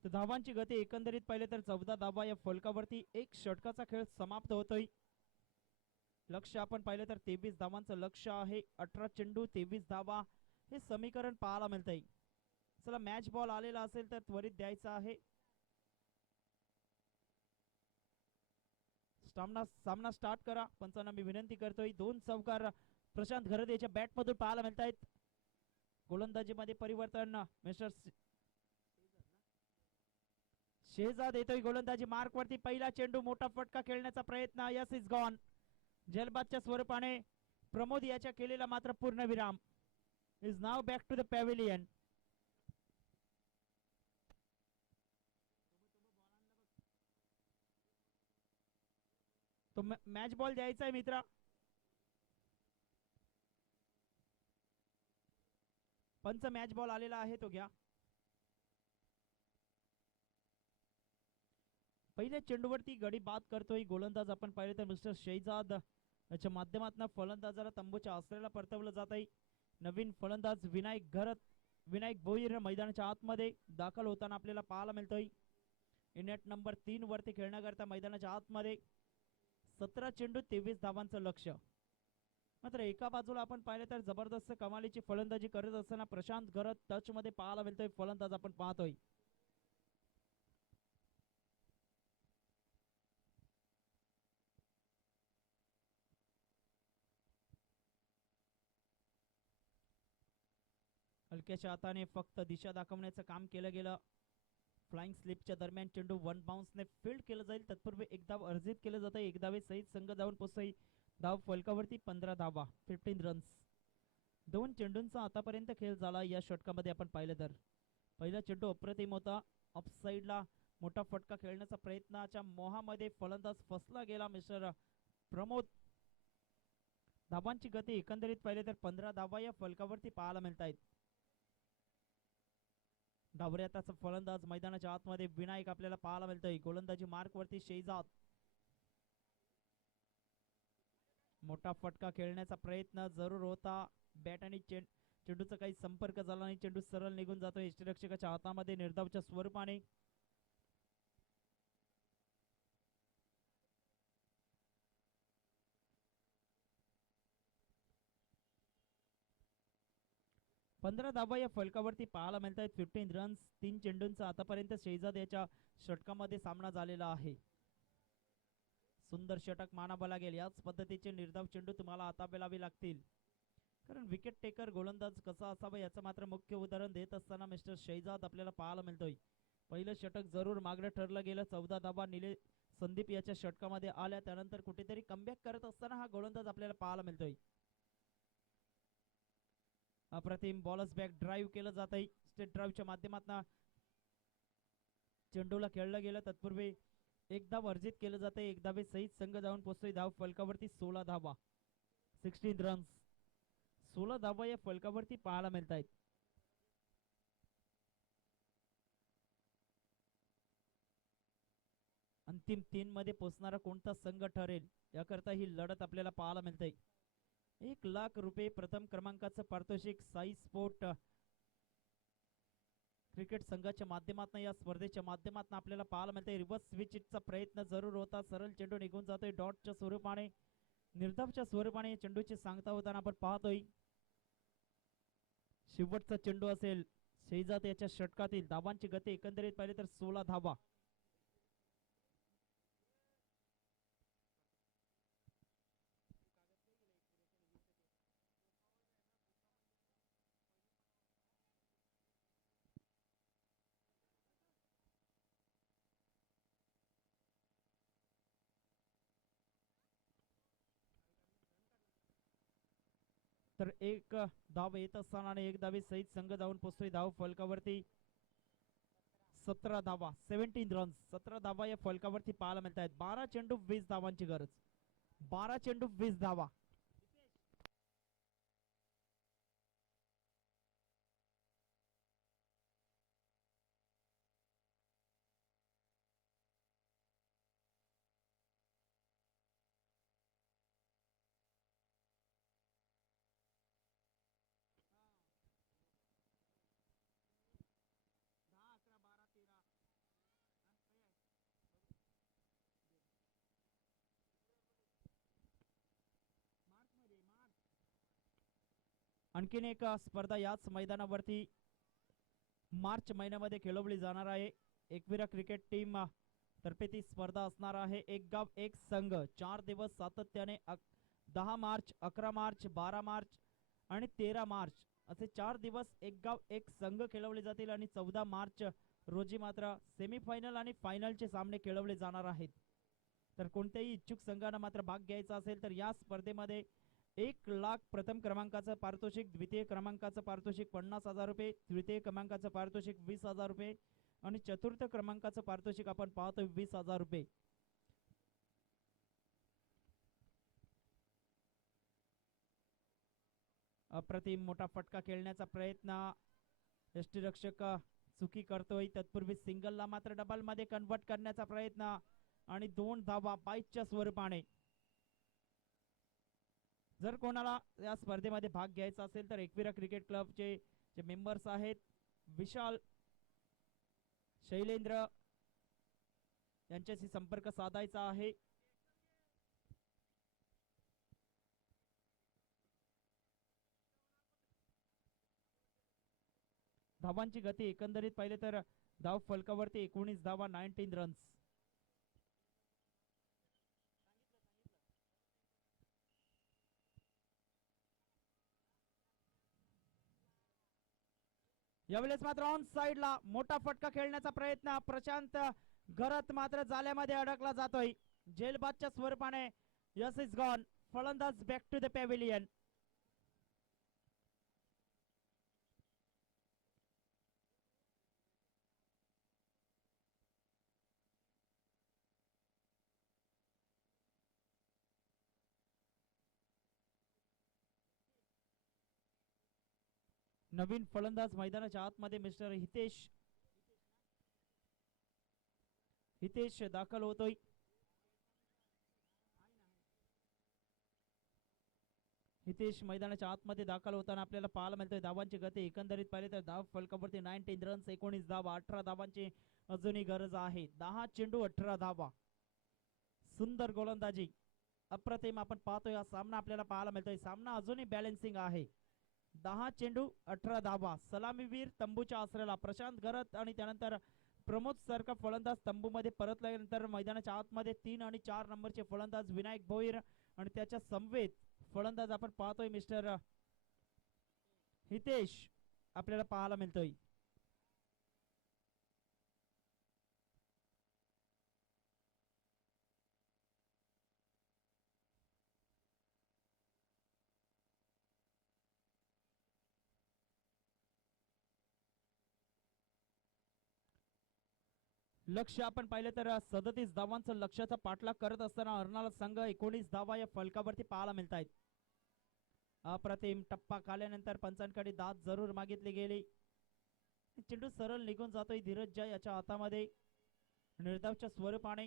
तर धावांची गती एकंदरीत पाहिले तर 14 धावा या फलकावरती. एक षटकाचा खेळ समाप्त होतोय. लक्ष आपण पाहिलं तर 23 धावांचं लक्ष आहे. 18 चेंडू 23 धावा हे समीकरण पाहायला मिळतंय. चला मॅच बॉल आलेला असेल तर त्वरित द्यायचा आहे. सामना स्टार्ट करा पंचांना मी विनंती करतोय. 2 चौकार प्रशांत गरत याच्या बॅट मधून पाहायला मिळत आहेत. गोलंदाजीमध्ये परिवर्तन मिस्टर शेहजाद येतोय गोलंदाजी मार्क वरती. पहिला चेंडू मोठा फटका खेळण्याचा प्रयत्न. Yes is gone. जलबादच्या स्वरूपाने प्रमोद याच्या केलेला मात्र पूर्णविराम. Is now back to the pavilion. तो मॅच बॉल द्यायचा आहे मित्रा. पंच मॅच बॉल आलेला आहे तो घ्या. पहिल्या चेंडूवरती गडी बाद करतोय गोलंदाज आपण पाहिले तर मिस्टर शेहजाद याच्या माध्यमातून फलंदाजाला तंबूच्या आश्रयाला परतवलं जात आहे. नवीन फलंदाज विनायक भोईर मैदानाच्या आतमध्ये दाखल होताना आपल्याला पाहायला मिळतोय. नेट नंबर 3 वरती खेळण्याकरता मैदानाच्या आतमध्ये. 17 चेंडू 23 धावांचं लक्ष. मात्र एका बाजूला आपण पाहिलं तर जबरदस्त कमालीची फलंदाजी करत असताना प्रशांत गरत टच मध्ये पाहायला मिळतोय फलंदाज आपण पाहतोय. हलक्याच्या हाताने फक्त दिशा दाखवण्याचं काम केलं गेलं. फ्लाइंग स्लिपच्या दरम्यान चेंडू 1 बाउन्सने फील्ड केलं जाईल. तत्पूर्वी एक धाव अर्जित केलं जातं. एक धावे सहित संघ जाऊन पोहोचतोय धाव फलकावरती. 15 धावा 15 रन्स. 2 चेंडूंचा आतापर्यंत खेळ झाला या षटकामध्ये आपण पाहिलं तर. पहिला चेंडू अप्रतिम होता. ऑफसाईडला मोठा फटका खेळण्याचा प्रयत्नाच्या मोहामध्ये फलंदाज फसला गेला मिस्टर प्रमोद. धावांची गती एकंदरीत पाहिले तर 15 धावा या फलकावरती पाहायला मिळत आहेत. डावऱ्याचा फलंदाज मैदानाच्या आतमध्ये विनायक आपल्याला पाहायला मिळतोय. गोलंदाजी मार्क वरती शेहजाद. मोठा फटका खेळण्याचा प्रयत्न जरूर होता. बॅट आणि चेंडूचा काही संपर्क झाला नाही. चेंडू सरळ निघून जातोय यष्टीरक्षकाच्या हातामध्ये निर्धावच्या स्वरूपाने. पंधरा धावा या फलकावरती पाहायला मिळत आहेत. 15 रन्स. 3 चेंडूंचा आतापर्यंत शेहजाद याच्या षटकामध्ये सामना झालेला आहे. सुंदर षटक मानावं लागेल. याच पद्धतीचे निर्धाव चेंडू तुम्हाला आता पेलावे लागतील. कारण विकेट टेकर गोलंदाज कसा असावा याचं मात्र मुख्य उदाहरण देत असताना मिस्टर शेहजाद आपल्याला पाहायला मिळतोय. पहिलं षटक जरूर मागणं ठरलं गेलं. 14 धावा निले संदीप याच्या षटकामध्ये आल्या. त्यानंतर कुठेतरी कमबॅक करत असताना हा गोलंदाज आपल्याला पाहायला मिळतोय. अप्रतिम बॉलर्स बॅक ड्राईव्ह केलं जात आहे. स्टेट ड्राईव्हच्या माध्यमातून चेंडूला खेळलं गेलं. तत्पूर्वी एक धाव अर्जित केलं जाते. एक धावे सहित संघ जाऊन पोहोचतोय धाव फलकावरती. 16 धावा. 16 रन्स. 16 धावा या फलकावरती पाहायला मिळत आहेत. अंतिम 3 मध्ये पोहोचणारा कोणता संघ ठरेल याकरता ही लढत आपल्याला पाहायला मिळते. 1,00,000 रुपये प्रथम क्रमांकाचं पारितोषिक साई स्पोर्ट क्रिकेट संघाच्या माध्यमातून या स्पर्धेच्या माध्यमातून आपल्याला पाहायला मिळते. रिव्हर्स स्विचचा प्रयत्न जरूर होता. सरळ चेंडू निघून जातोय डॉटच्या स्वरूपाने, निर्धावच्या स्वरूपाने चेंडूची सांगता होताना आपण पाहतोय. शेवटचा चेंडू असेल शेजात याच्या षटकातील. धावांची गती एकंदरीत पाहिले तर 16 धावा. तर एक धाव येत असताना आणि एक धावी सहित संघ जाऊन पोहोचतोय धाव फलकावरती. 17 धावा, 17 रन्स. 17 धावा या फलकावरती पाहायला मिळत आहेत. 12 चेंडू 20 धावांची गरज. 12 चेंडू 20 धावा. आणखीन एक स्पर्धा याच मैदानावरती मार्च महिन्यामध्ये खेळवली जाणार आहे. एकविरा क्रिकेट टीम तर्फे ती स्पर्धा असणार आहे. एक गाव एक संघ. 4 दिवस सातत्याने 10 मार्च, 11 मार्च, 12 मार्च आणि 13 मार्च असे 4 दिवस एक गाव एक संघ खेळवले जातील आणि 14 मार्च रोजी मात्र सेमीफायनल आणि फायनलचे सामने खेळवले जाणार आहेत. तर कोणत्याही इच्छुक संघांना मात्र भाग घ्यायचा असेल तर या स्पर्धेमध्ये 1,00,000 प्रथम क्रमांकाचं पारितोषिक, द्वितीय क्रमांकाचं पारितोषिक 50,000 रुपये, तृतीय क्रमांकाचं पारितोषिक 20,000 रुपये आणि चतुर्थ क्रमांकाचं पारितोषिक आपण पाहतोय 20,000 रुपये. अप्रतिम मोठा फटका खेळण्याचा प्रयत्न यष्टीरक्षक चुकी करतोय. तत्पूर्वी सिंगलला मात्र डबल मध्ये कन्वर्ट करण्याचा प्रयत्न आणि 2 धावा 22च्या स्वरूपाने. जर कोणाला या स्पर्धेमध्ये भाग घ्यायचा असेल तर एकविरा क्रिकेट क्लबचे जे मेंबर्स आहेत विशाल, शैलेंद्र यांच्याशी संपर्क साधायचा आहे. धावांची गती एकंदरीत पाहिले तर धाव फलकावरती 19 धावा, 19 रन्स. यावेळेस मात्र ऑन साइडला मोठा फटका खेळण्याचा प्रयत्न. प्रशांत घरत मात्र जाल्यामध्ये अडकला जातोय. जेलबादच्या स्वरूपाने यस इज गॉन. फलंदाज बॅक टू द पॅव्हिलियन. नवीन फलंदाज मैदानाच्या आतमध्ये मिस्टर हितेश दाखल होतोय. हितेश मैदानाच्या आतमध्ये दाखल होताना आपल्याला पाहायला मिळतोय. धावांची गती एकंदरीत पाहिले तर धाव फलकावरती 19 रन्स, 19 धावा. 18 धावांची अजूनही गरज आहे. 10 चेंडू 18 धावा. सुंदर गोलंदाजी, अप्रतिम आपण पाहतोय. हा सामना आपल्याला पाहायला मिळतोय. सामना अजूनही बॅलन्सिंग आहे. 10 चेंडू 18 धावा. सलामीवीर तंबूच्या आसऱ्याला प्रशांत घरत आणि त्यानंतर प्रमोद सारखा फलंदाज तंबूमध्ये परतल्यानंतर मैदानाच्या आतमध्ये 3 आणि 4 नंबरचे फलंदाज विनायक भोईर आणि त्याच्या समवेत फलंदाज आपण पाहतोय मिस्टर हितेश आपल्याला पाहायला मिळतोय. लक्ष आपण पाहिलं तर 37 धावांचं लक्ष्याचा पाठलाग करत असताना अर्नाळा संघ 19 धावा या फलकावरती पाहायला मिळत आहेत. अप्रतिम टप्पा खाल्यानंतर पंचांकडे दाद जरूर मागितली गेली. चेंडू सरळ निघून जातोय धीरज जय याच्या हातामध्ये निर्धावच्या स्वरूपाने.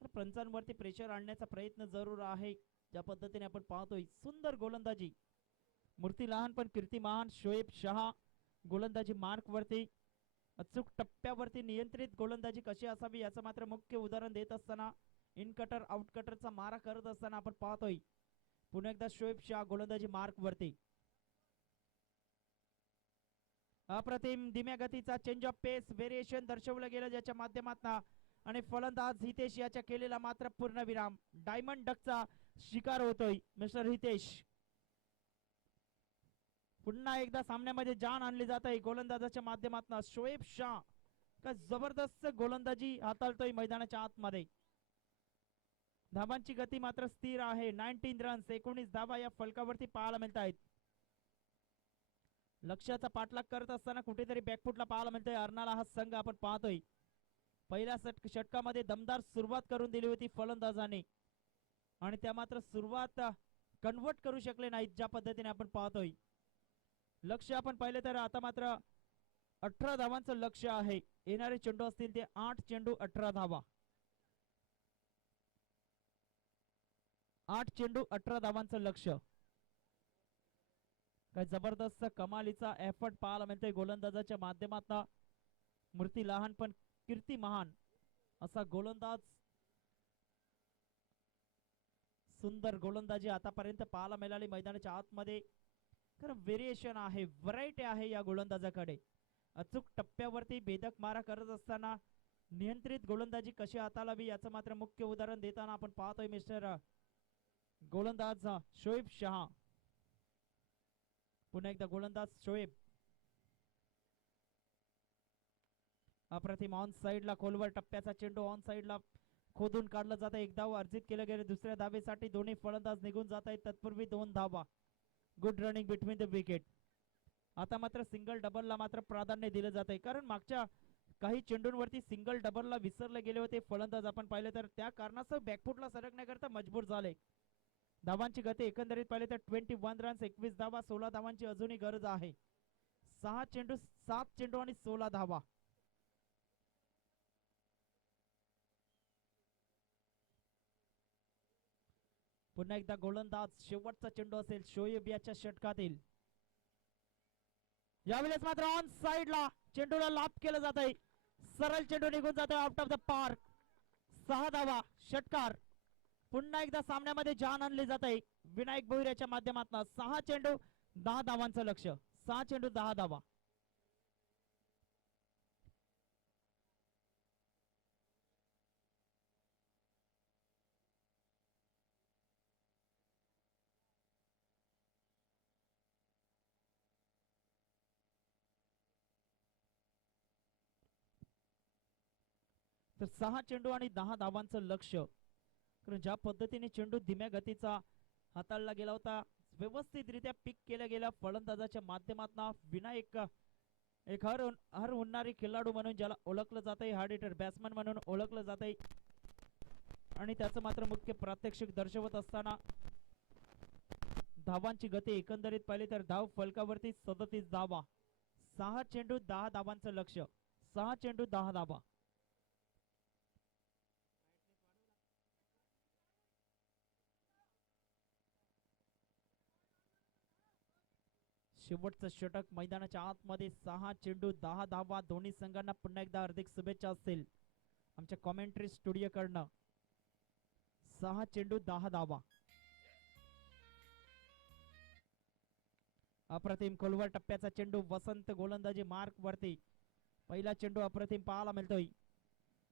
तर पंचांवरती प्रेशर आणण्याचा प्रयत्न जरूर आहे. ज्या पद्धतीने आपण पाहतोय सुंदर गोलंदाजी मूर्ती लहान पण कीर्ती महान शोएब शहा गोलंदाजी मार्क वरती अचूक टप्प्यावरती नियंत्रित गोलंदाजी कशी असावी याचं मात्र मुख्य उदाहरण देत असताना इन कटर आउट कटरचा मारा करत असताना आपण पाहतोय. पुन्हा एकदा शोएब शहा गोलंदाजी मार्क वरती. अप्रतिम धीम्या गतीचा चेंज ऑफ पेस व्हेरिएशन दर्शवलं गेलं ज्याच्या माध्यमातून आणि फलंदाज हितेश याच्या केलेला मात्र पूर्णविराम. डायमंड डकचा शिकार होतोय मिस्टर हितेश. पुन्हा एकदा सामन्यामध्ये जान आणली जात आहे गोलंदाजाच्या माध्यमातून. शोएब शाह का जबरदस्त गोलंदाजी हाताळतोय मैदानाच्या आतमध्ये. धाबांची गती मात्र स्थिर आहे. 19 रन्स 19 धाबा या फलकावरती पाहायला मिळत आहेत. लक्ष्याचा पाठलाग करत असताना कुठेतरी बॅकफुटला पाहायला मिळतोय अर्नाला हा संघ आपण पाहतोय. पहिल्या षटकामध्ये दमदार सुरुवात करून दिली होती फलंदाजाने आणि त्या मात्र सुरुवात कन्वर्ट करू शकले नाहीत ज्या पद्धतीने आपण पाहतोय. लक्ष्य आपण पाहिले तर आता मात्र 18 धावांचं लक्ष्य आहे. येणारे चेंडू असतील ते 8 चेंडू 18 धावा. 8 चेंडू 18 धावांचं लक्ष्य. काय जबरदस्त कमालीचा एफर्ट पाहायला मिळतोय गोलंदाजाच्या माध्यमातून. मूर्ती लहान पण कीर्ती महान असा गोलंदाज. सुंदर गोलंदाजी आतापर्यंत पाहायला मिळाली मैदानाच्या आतमध्ये. कारण व्हेरिएशन आहे व्हरायटी आहे या गोलंदाजाकडे. अचूक टप्प्यावरती भेदक मारा करत असताना नियंत्रित गोलंदाजी कशी हाताळावी याचं मात्र मुख्य उदाहरण देताना आपण पाहतोय मिस्टर गोलंदाज शोएब शहा. पुन्हा एकदा गोलंदाज शोएब. अप्रतिम ऑन साइडला खोलवर टप्प्याचा चेंडू ऑन साइडला खोदून काढला जात आहे. एक धाव अर्जित केले गेले. दुसऱ्या धावेसाठी दोन्ही फलंदाज निघून जात आहेत. तत्पूर्वी 2 धावा. Good running between the wicket. आता मात्र सिंगल डबलला मात्र प्राधान्य दिलं जात आहे कारण मागच्या काही चेंडूंवरती सिंगल डबलला विसरले गेले होते फलंदाज आपण पाहिले तर त्या कारणास्तव बॅकफुटला सरकण्याकरता मजबूर झाले. धावांची गती एकंदरीत पाहिले तर 21 रन्स 21 धावा 16 धावांची अजूनही गरज आहे. 6 चेंडू 7 चेंडू आणि 16 धावा. पुन्हा एकदा गोलंदाज शेवटचा चेंडू असेल शोएब याच्या षटकातील. यावेळेस मात्र ऑन साइडला चेंडूला लाभ केलं जात आहे. सरळ चेंडू निघून जातोय आउट ऑफ द पार्क. 6 धावा षटकार. पुन्हा एकदा सामन्यामध्ये जान आणली जात आहे विनायक भोईर माध्यमातून. 6 चेंडू 10 धावांचं लक्ष्य. 6 चेंडू 10 धावा. तर 6 चेंडू आणि 10 धावांचं लक्ष्य. कारण ज्या पद्धतीने चेंडू धीम्या गतीचा हाताळला गेला होता व्यवस्थितरित्या पिक केला गेला फलंदाजाच्या माध्यमातून. विनायक एक हर उन्हारी खेळाडू म्हणून ज्याला ओळखलं जात आहे हार्ड हिटर बॅट्समन म्हणून ओळखलं जात आहे आणि त्याचं मात्र मुख्य प्रात्यक्षिक दर्शवत असताना धावांची गती एकंदरीत पाहिली तर धाव फलकावरती 37 धावा. 6 चेंडू 10 धावांचं लक्ष्य. 6 चेंडू 10 धावा. शेवटचं षटक मैदानाच्या आतमध्ये. 6 चेंडू 10 धावा. दोन्ही संघांना पुन्हा एकदा हार्दिक शुभेच्छा असतील आमच्या कॉमेंट्री स्टुडिओ कडनं. 6 चेंडू 10 धावा. अप्रतिम खोलवर टप्प्याचा चेंडू वसंत गोलंदाजी मार्क वरती. पहिला चेंडू अप्रतिम पाहायला मिळतोय.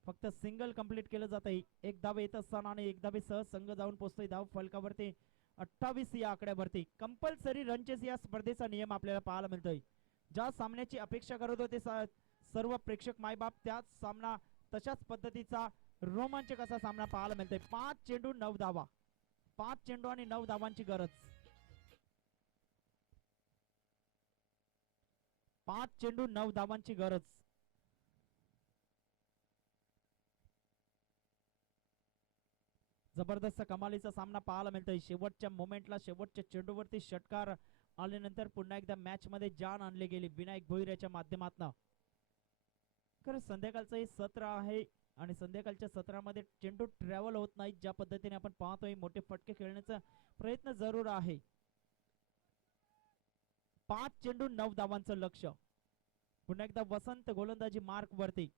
फक्त सिंगल कंप्लीट केलं जात आहे. एक धाव येत असताना आणि एक धावे सह संघ जाऊन पोहोचतोय धाव फलकावरती 28 या आकड्यावरती. कंपल्सरी रनचेस या स्पर्धेचा नियम आपल्याला पाहायला मिळतोय. ज्या सामन्याची अपेक्षा करत होते सर्व प्रेक्षक मायबाप त्याच सामना तशाच पद्धतीचा रोमांचक असा सामना पाहायला मिळतोय. 5 चेंडू 9 धावा. 5 चेंडू आणि 9 धावांची गरज. 5 चेंडू 9 धावांची गरज. जबरदस्त कमालीचा सामना पाहायला मिळतोय. शेवटच्या मोमेंटला शेवटच्या चेंडूवरती षटकार आल्यानंतर पुन्हा एकदा मॅच मध्ये जान आणले गेले विनायक भोईर याच्या माध्यमातून. खरं संध्याकाळचं हे सत्र आहे आणि संध्याकाळच्या सत्रामध्ये चेंडू ट्रॅव्हल होत नाही ज्या पद्धतीने आपण पाहतोय. मोठे फटके खेळण्याचा प्रयत्न जरूर आहे. 5 चेंडू 9 धावांचं लक्ष. पुन्हा एकदा वसंत गोलंदाजी मार्क वरती.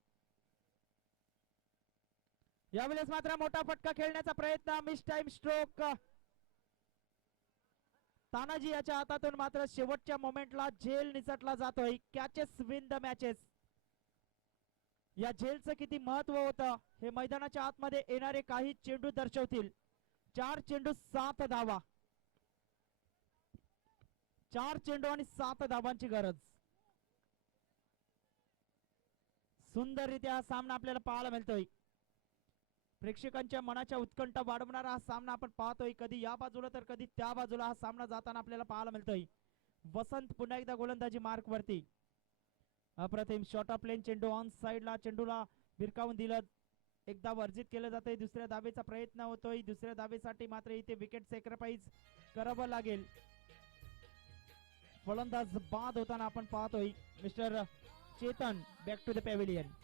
यावेळेस मात्र मोठा फटका खेळण्याचा प्रयत्न. Mistimed stroke. तानाजी याच्या हातातून मात्र शेवटच्या मोमेंटला झेल निसटला जातोय. Catches win the matches. या झेलचं किती महत्व होतं हे मैदानाच्या आतमध्ये येणारे काही चेंडू दर्शवतील. 4 चेंडू 7 धावा. 4 चेंडू आणि 7 धावांची गरज. सुंदररित्या हा सामना आपल्याला पाहायला मिळतोय. प्रेक्षकांच्या मनाच्या उत्कंठा वाढवणारा हा सामना आपण पाहतोय. कधी या बाजूला तर कधी त्या बाजूला हा सामना जाताना आपल्याला पाहायला मिळतोय. वसंत पुन्हा एकदा गोलंदाजी मार्क वरती. अप्रतिम शॉर्ट ऑफ प्लेन चेंडू ऑन साइडला चेंडूला भिरकावून दिलं. एकदा वर्जित केलं जातंय. दुसऱ्या धावेचा प्रयत्न होतोय. दुसऱ्या धावेसाठी मात्र इथे विकेट सॅक्रिफाईस करावं लागेल. फलंदाज बाद होताना आपण पाहतोय. Mister Chetan back to the pavilion.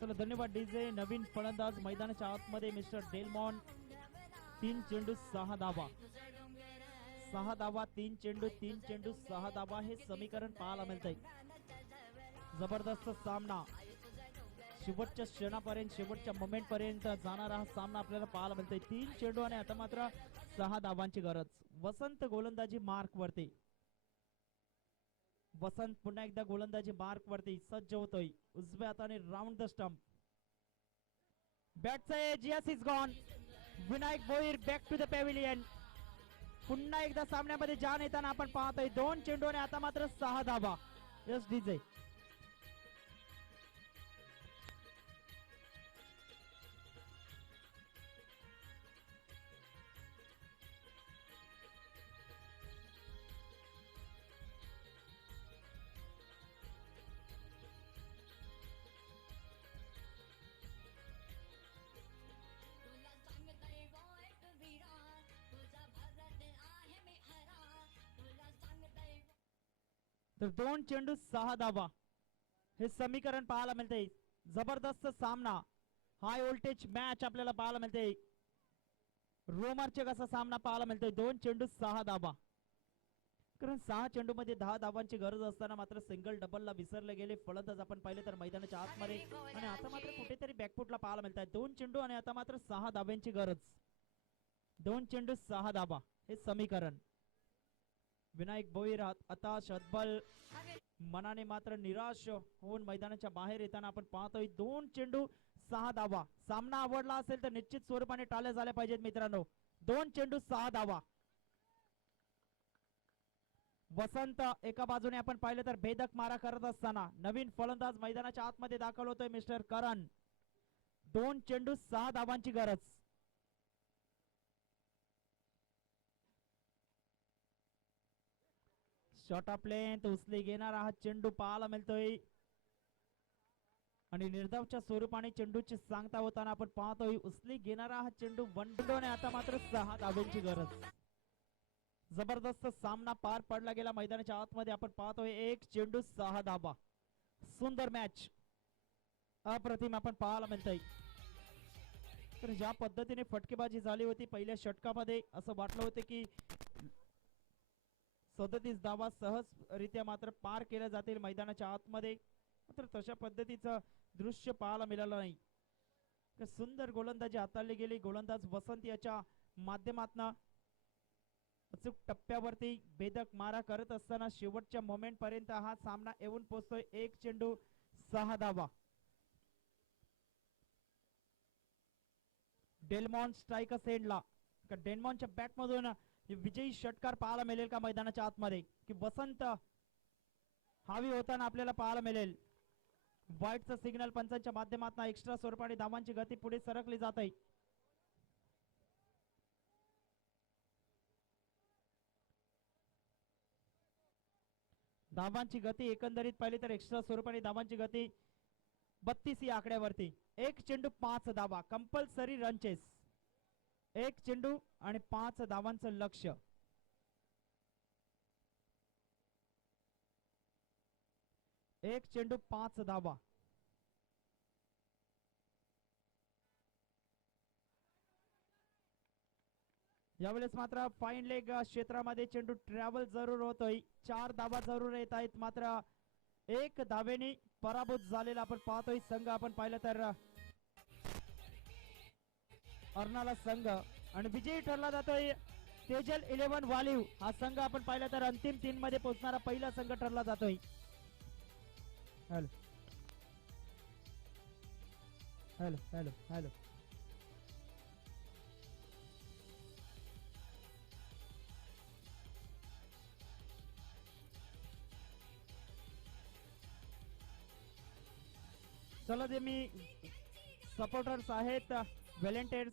चला धन्यवाद डीजे. नवीन फलंदाज मैदानाच्या आतमध्ये मिस्टर डेलमॉन. 3 चेंडू 6 धावा. 6 धावा 3 चेंडू 3 चेंडू 6 धावा हे समीकरण पाहायला मिळतंय. जबरदस्त सामना. शेवटच्या क्षणापर्यंत शेवटच्या मोमेंट पर्यंत जाणारा हा सामना आपल्याला पाहायला मिळतोय. 3 चेंडू आणि आता मात्र 6 धावांची गरज. वसंत गोलंदाजी मार्क वरती. वसंत पुन्हा एकदा गोलंदाजी मार्क वरती सज्ज होतोय. उजव्या हाताने राउंड द स्टंप. बॅटचा edge yes is gone. Vinayak Bhoir back to the pavilion. पुन्हा एकदा सामन्यामध्ये जान येताना आपण पाहतोय. 2 चेंडू आणि आता मात्र 6 धावा. Yes DJ. तर 2 चेंडू 6 धावा हे समीकरण पाहायला मिळते. जबरदस्त सामना. हाय व्होल्टेज मॅच आपल्याला पाहायला मिळते. रोमांचक असा सामना पाहायला मिळतोय. 2 चेंडू 6 धावा. कारण 6 चेंडू मध्ये 10 धावांची गरज असताना मात्र सिंगल डबलला विसरले गेले फलंदाज आपण पाहिले तर मैदानाच्या आतमध्ये. आणि आता मात्र कुठेतरी बॅकफुटला पाहायला मिळत आहे. 2 चेंडू आणि आता मात्र 6 धाव्यांची गरज. 2 चेंडू 6 धावा हे समीकरण. विनायक भोईर आता शतबल मनाने मात्र निराश होऊन मैदानाच्या बाहेर येताना आपण पाहतोय. 2 चेंडू 6 धावा. सामना आवडला असेल तर निश्चित स्वरूपाने टाळ्या झाल्या पाहिजेत मित्रांनो. 2 चेंडू 6 धावा. वसंत एका बाजूने आपण पाहिलं तर भेदक मारा करत असताना नवीन फलंदाज मैदानाच्या आतमध्ये दाखल होतोय मिस्टर करण. 2 चेंडू 6 धावांची गरज. शॉर्ट ऑफ लेंथ उचली घेणारा हा चेंडू पाहायला मिळतोय. आणि निर्धावच्या स्वरूपाने चेंडूची सांगता होताना आपण पाहतोय. उचली घेणारा हा चेंडू 1 चेंडू आणि आता मात्र 6 धावांची गरज. जबरदस्त सामना पार पडला गेला मैदानाच्या आतमध्ये आपण पाहतोय. 1 चेंडू 6 धावा. सुंदर मॅच अप्रतिम आपण पाहायला मिळतंय. तर ज्या पद्धतीने फटकेबाजी झाली होती पहिल्या षटकामध्ये असं वाटलं होतं की 37 धावा सहजरित्या मात्र पार केल्या जातील मैदानाच्या आतमध्ये. मात्र तशा पद्धतीचं दृश्य पाहायला मिळालं नाही. सुंदर गोलंदाजी हाताळली गेली. गोलंदाज वसंत याच्या माध्यमातून अचूक टप्प्यावरती भेदक मारा करत असताना शेवटच्या मोमेंट पर्यंत हा सामना येऊन पोहोचतोय. 1 चेंडू 6 धावा. डेलमॉन स्ट्राइक सेंडला. डेलमॉनच्या बॅट मधून विजयी षटकार पाहायला मिळेल का मैदानाच्या आतमध्ये की वसंत हावी होताना आपल्याला पाहायला मिळेल. व्हाईटचा सिग्नल पंचांच्या माध्यमातून एक्स्ट्रा स्वरूपाने धावांची गती पुढे सरकली जात आहे. धावांची गती एकंदरीत पाहिली तर एक्स्ट्रा स्वरूपाने धावांची गती 32 या आकड्यावरती. एक चेंडू 5 धावा, कंपल्सरी रन चेस. एक चेंडू आणि 5 धावांचं लक्ष्य. एक चेंडू 5 धावा. यावेळेस मात्र फाईन लेग क्षेत्रामध्ये चेंडू ट्रॅव्हल जरूर होतोय. 4 धावा जरूर येत आहेत, मात्र 1 धावेने पराभूत झालेला आपण पाहतोय संघ. आपण पाहिलं तर अर्नाला संघ आणि विजयी ठरला जातोय तेजल 11 वालिव हा संघ. आपण पाहिलं तर अंतिम 3 मध्ये पोहोचणारा पहिला संघ ठरला जातोय. हॅलो हॅलो हॅलो हॅलो चला, जे मी सपोर्टर्स आहेत व्हॉलंटियर्स